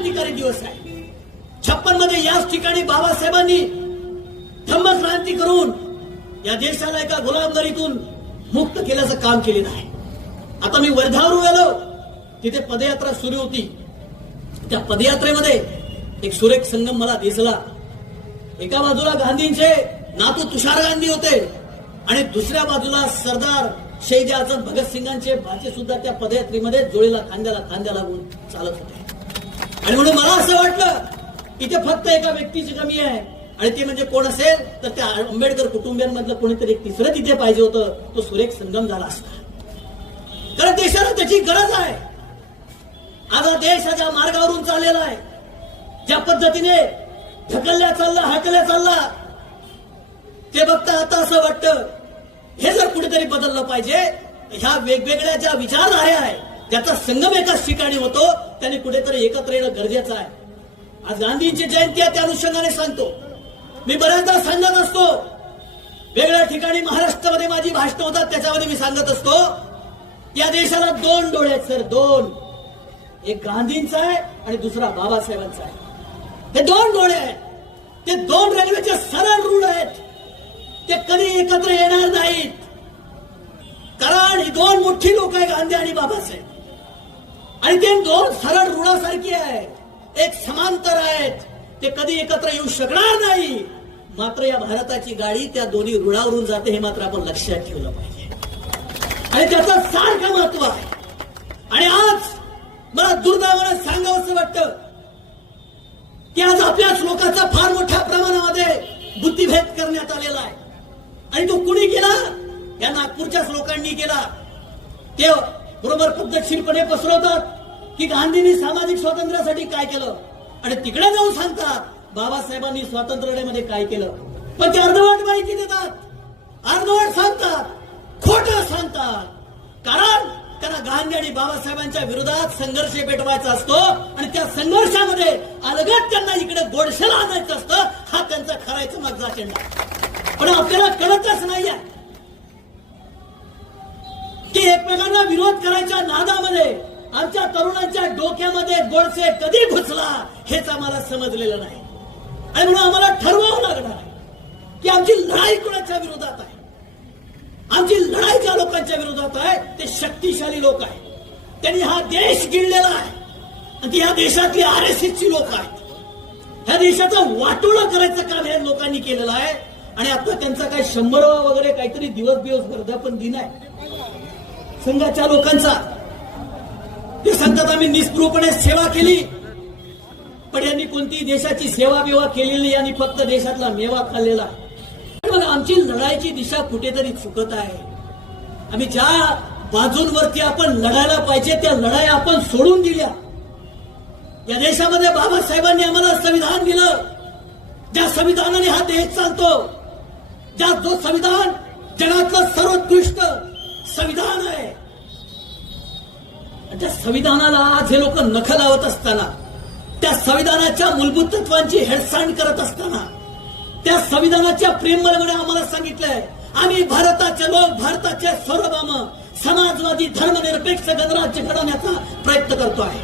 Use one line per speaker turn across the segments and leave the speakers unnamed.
क्रांतिकारी दिवस आहे. छप्पनमध्ये याच ठिकाणी बाबासाहेबांनी धम्मक्रांती करून या देशाला एका गुलामगिरीतून मुक्त केल्याचं काम केलेलं आहे. आता मी वर्धावर गेलो तिथे पदयात्रा सुरू होती. त्या पदयात्रेमध्ये एक सुरेख संगम मला दिसला. एका बाजूला गांधींचे नातू तुषार गांधी होते आणि दुसऱ्या बाजूला सरदार शहीद आझम भगतसिंगांचे भाचे सुद्धा त्या पदयात्रेमध्ये जोडीला खांद्याला खांद्या लागून चालत होते. आणि म्हणून मला असं वाटलं इथे फक्त एका व्यक्तीची कमी आहे. आणि ते म्हणजे कोण असेल तर त्या आंबेडकर कुटुंबियांमधलं कोणीतरी एक तिसरं तिथे पाहिजे होतं तो सुरेख संगम झाला असता. कारण देशाला त्याची गरज आहे. आज हा देश हा ज्या मार्गावरून चाललेला आहे. ज्या पद्धतीने ढकलल्या चालला हाकल्या चालला ते बघता आता असं वाटतं हे जर कुठेतरी बदललं पाहिजे ह्या वेगवेगळ्या ज्या विचारधाऱ्या आहे त्याचा संगम एकाच ठिकाणी होतो त्यांनी कुठेतरी एकत्र येणं गरजेचं आहे. आज गांधींची जयंती आहे त्या अनुषंगाने सांगतो. मी बऱ्याचदा सांगत असतो. वेगळ्या ठिकाणी महाराष्ट्रामध्ये माझी भाषणं होतात त्याच्यामध्ये मी सांगत असतो. या देशाला दोन डोळे आहेत सर दोन. एक गांधींचा आहे आणि दुसरा बाबासाहेबांचा आहे. हे दोन डोळे आहेत. ते दोन रेल्वेचे सरळ रूढ आहेत. ते कधी एकत्र येणार नाहीत. कारण ही दोन मोठी लोक आहे गांधी आणि बाबासाहेब. आणि ते दोन सरळ रुळासारखी आहेत. एक समांतर आहेत. ते कधी एकत्र येऊ शकणार नाही. मात्र या भारताची गाडी त्या दोन्ही रुळावरून जाते हे मात्र आपण लक्षात ठेवलं पाहिजे. आणि त्याचं सारखं महत्त्व आहे. आणि आज मला दुर्दैवानं सांगावंसं वाटतं की आज आपल्याच लोकांचा फार मोठ्या प्रमाणामध्ये बुद्धिभेद करण्यात आलेला आहे. आणि तो कुणी केला? या नागपूरच्याच लोकांनी केला. ते बरोबर पद्धतशीरपणे पसरवतात की गांधींनी सामाजिक स्वातंत्र्यासाठी काय केलं? आणि तिकडे जाऊन सांगतात बाबासाहेबांनी स्वातंत्र्यामध्ये काय केलं? पण ते अर्धवट माहिती देतात. अर्धवट सांगतात. खोट सांगतात. कारण त्यांना गांधी आणि बाबासाहेबांच्या विरोधात संघर्ष पेटवायचा असतो आणि त्या संघर्षामध्ये अलगत त्यांना इकडे गोडशेला आणायचं असतं हा त्यांचा खरायचा मागचा अजेंडा. पण आपल्याला कळतच नाहीये की एकमेकांना विरोध करायच्या नादामध्ये आमच्या तरुणांच्या डोक्यामध्ये गोडसे कधी घुसला हेच आम्हाला समजलेलं नाही. आणि म्हणून आम्हाला ठरवावं लागणार आहे की आमची लढाई कोणाच्या विरोधात आहे? आमची लढाई ज्या लोकांच्या विरोधात आहे ते शक्तिशाली लोक आहेत. त्यांनी हा देश गिळलेला आहे. आणि ती ह्या देशातली आर एस ची लोक आहेत. ह्या देशाचं वाटोळं करायचं काम ह्या लोकांनी केलेलं आहे. आणि आता त्यांचा काय शंभर वगैरे काहीतरी दिवस दिवस वर्धापन दिन आहे. संघाच्या लोकांचा. ते सांगतात आम्ही निस्पृहपणे सेवा केली. पण यांनी कोणती देशाची सेवा बिवा केलेली आणि फक्त देशातला मेवा खाल्लेला. आमची लढाईची दिशा कुठेतरी चुकत आहे. आम्ही ज्या बाजूंवरती आपण लढायला पाहिजे त्या लढाई आपण सोडून दिल्या. या देशामध्ये बाबासाहेबांनी आम्हाला संविधान दिलं. ज्या संविधानाने हा देश चालतो ज्या जो संविधान जगातलं सर्वोत्कृष्ट संविधान आहे आणि त्या संविधानाला आज हे लोक नख लावत असताना त्या संविधानाच्या मूलभूत तत्वांची हेडसांड करत असताना त्या संविधानाच्या प्रेमबळामुळे आम्हाला सांगितलंय आम्ही भारताचे लोक भारताचे सर्वभाम समाजवादी धर्मनिरपेक्ष गणराज्य घडवण्याचा प्रयत्न करतो आहे.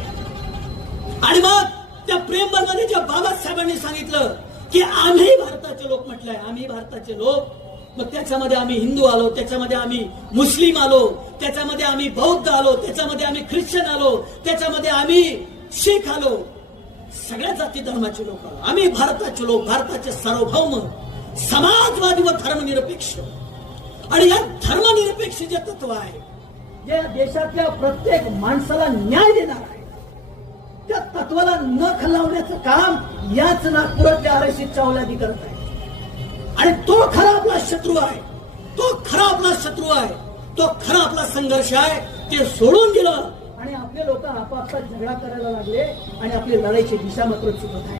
आणि मग त्या प्रेमबलमध्ये ज्या बाबासाहेबांनी सांगितलं की आम्ही भारताचे लोक म्हटलंय आम्ही भारताचे लोक मग त्याच्यामध्ये आम्ही हिंदू आलो त्याच्यामध्ये आम्ही मुस्लिम आलो त्याच्यामध्ये आम्ही बौद्ध आलो त्याच्यामध्ये आम्ही ख्रिश्चन आलो त्याच्यामध्ये आम्ही शीख आलो. सगळ्या जाती धर्माचे लोक आलो. आम्ही भारताचे लोक भारताचे सार्वभौम समाजवादी व धर्मनिरपेक्ष. आणि या धर्मनिरपेक्ष जे तत्व आहे या देशातल्या प्रत्येक माणसाला न्याय देणार आहे त्या तत्वाला न खलावण्याचं काम याच नागपुरातल्या आर एस करत आहे आणि तो खरा आपला शत्रू आहे. तो खरा आपला शत्रू आहे. तो खरा आपला संघर्ष आहे. ते सोडून दिलं आणि आपले लोक आपापसात झगडा करायला लागले आणि आपली लढाईची दिशा मात्र चुकत आहे.